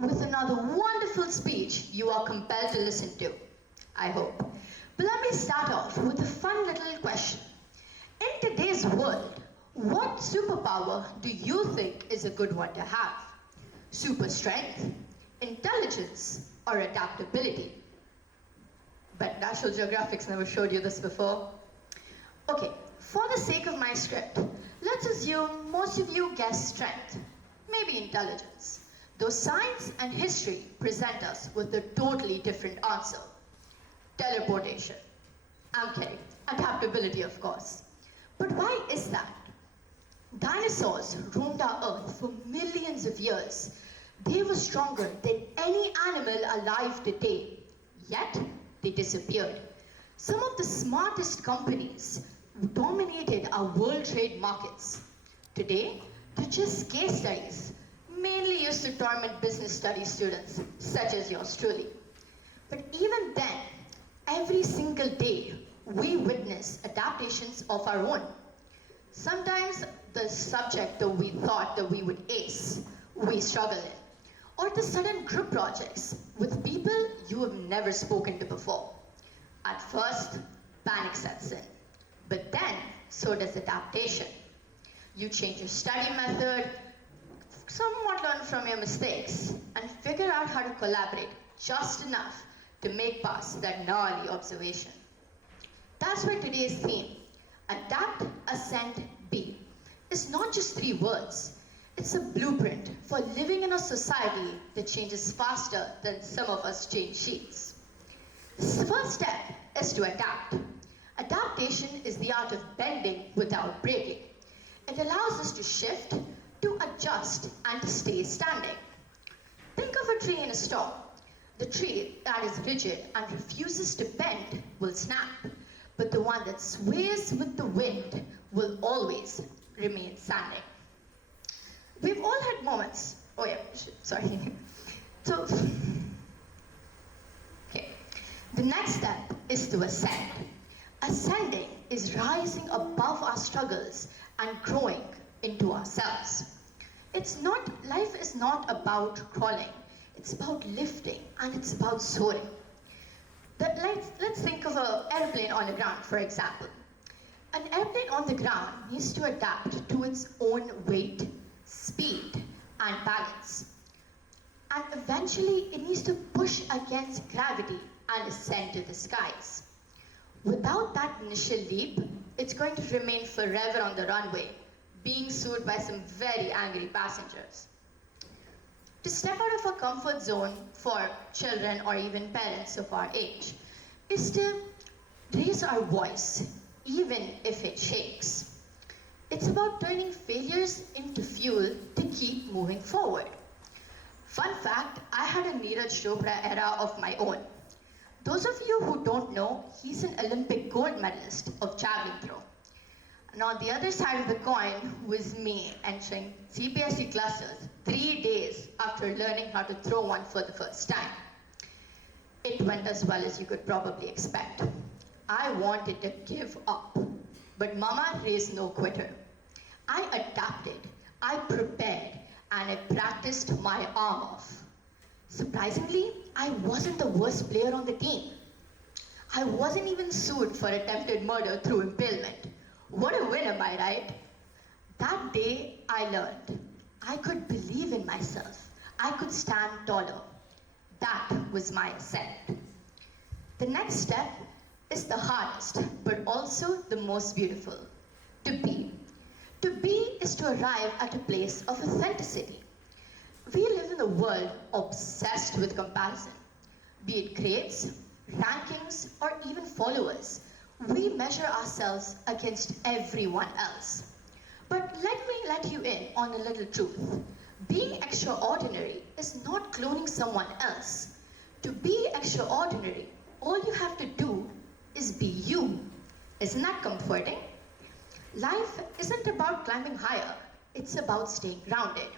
with another wonderful speech you are compelled to listen to, I hope. But let me start off with a fun little question. In today's world, what superpower do you think is a good one to have? Super strength, intelligence, or adaptability? But National Geographic's never showed you this before. Okay, for the sake of my script, let's assume most of you guess strength, maybe intelligence, though science and history present us with a totally different answer. Teleportation. I'm kidding. Adaptability, of course. But why is that? Dinosaurs roamed our Earth for millions of years. They were stronger than any animal alive today, yet they disappeared. Some of the smartest companies dominated our world trade markets. Today, they're just case studies, mainly used to torment business studies students, such as yours truly. But even then, every single day, we witness adaptations of our own. Sometimes the subject that we thought that we would ace, we struggle in. Or the sudden group projects with people you have never spoken to before. At first, panic sets in. But then, so does adaptation. You change your study method, somewhat learn from your mistakes, and figure out how to collaborate just enough to make past that gnarly observation. That's why today's theme, Adapt, Ascend, Be, is not just 3 words. It's a blueprint for living in a society that changes faster than some of us change sheets. The first step is to adapt. Adaptation is the art of bending without breaking. It allows us to shift, to adjust, and to stay standing. Think of a tree in a storm. The tree that is rigid and refuses to bend will snap, but the one that sways with the wind will always remain standing. We've all had moments. Oh yeah, sorry. Okay. The next step is to ascend. Ascending is rising above our struggles and growing into ourselves. Life is not about crawling. It's about lifting and it's about soaring. Let's think of an airplane on the ground, for example. An airplane on the ground needs to adapt to its own weight, speed, and balance. And eventually it needs to push against gravity and ascend to the skies. Without that initial leap, it's going to remain forever on the runway, being sued by some very angry passengers. To step out of a comfort zone for children or even parents of our age is to raise our voice, even if it shakes. It's about turning failures into fuel to keep moving forward. Fun fact, I had a Neeraj Chopra era of my own. Those of you who don't know, he's an Olympic gold medalist of javelin throw. And on the other side of the coin was me entering DPSD clusters 3 days after learning how to throw one for the first time. It went as well as you could probably expect. I wanted to give up, but Mama raised no quitter. I adapted, I prepared, and I practiced my arm off. Surprisingly, I wasn't the worst player on the team. I wasn't even sued for attempted murder through impalement. What a win, am I right? That day, I learned I could believe in myself. I could stand taller. That was my ascent. The next step is the hardest, but also the most beautiful. To be. To be is to arrive at a place of authenticity. We live in a world obsessed with comparison. Be it grades, rankings, or even followers. We measure ourselves against everyone else. But let me let you in on a little truth. Being extraordinary is not cloning someone else. To be extraordinary, all you have to do is be you. Isn't that comforting? Life isn't about climbing higher. It's about staying grounded.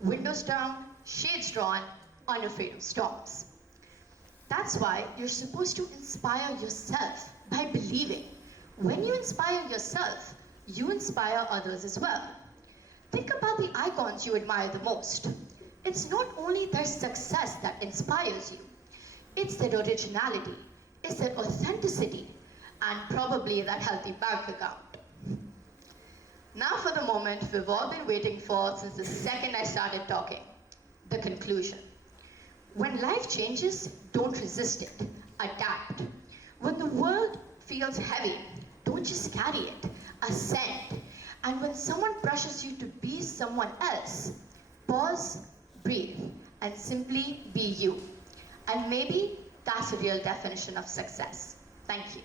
Windows down, shades drawn, unafraid of storms. That's why you're supposed to inspire yourself by believing. When you inspire yourself, you inspire others as well. Think about the icons you admire the most. It's not only their success that inspires you, it's their originality, it's their authenticity, and probably that healthy bank account. Now for the moment we've all been waiting for since the second I started talking, the conclusion. When life changes, don't resist it, adapt. When the world feels heavy, don't just carry it, ascend. And when someone pressures you to be someone else, pause, breathe, and simply be you. And maybe that's the real definition of success. Thank you.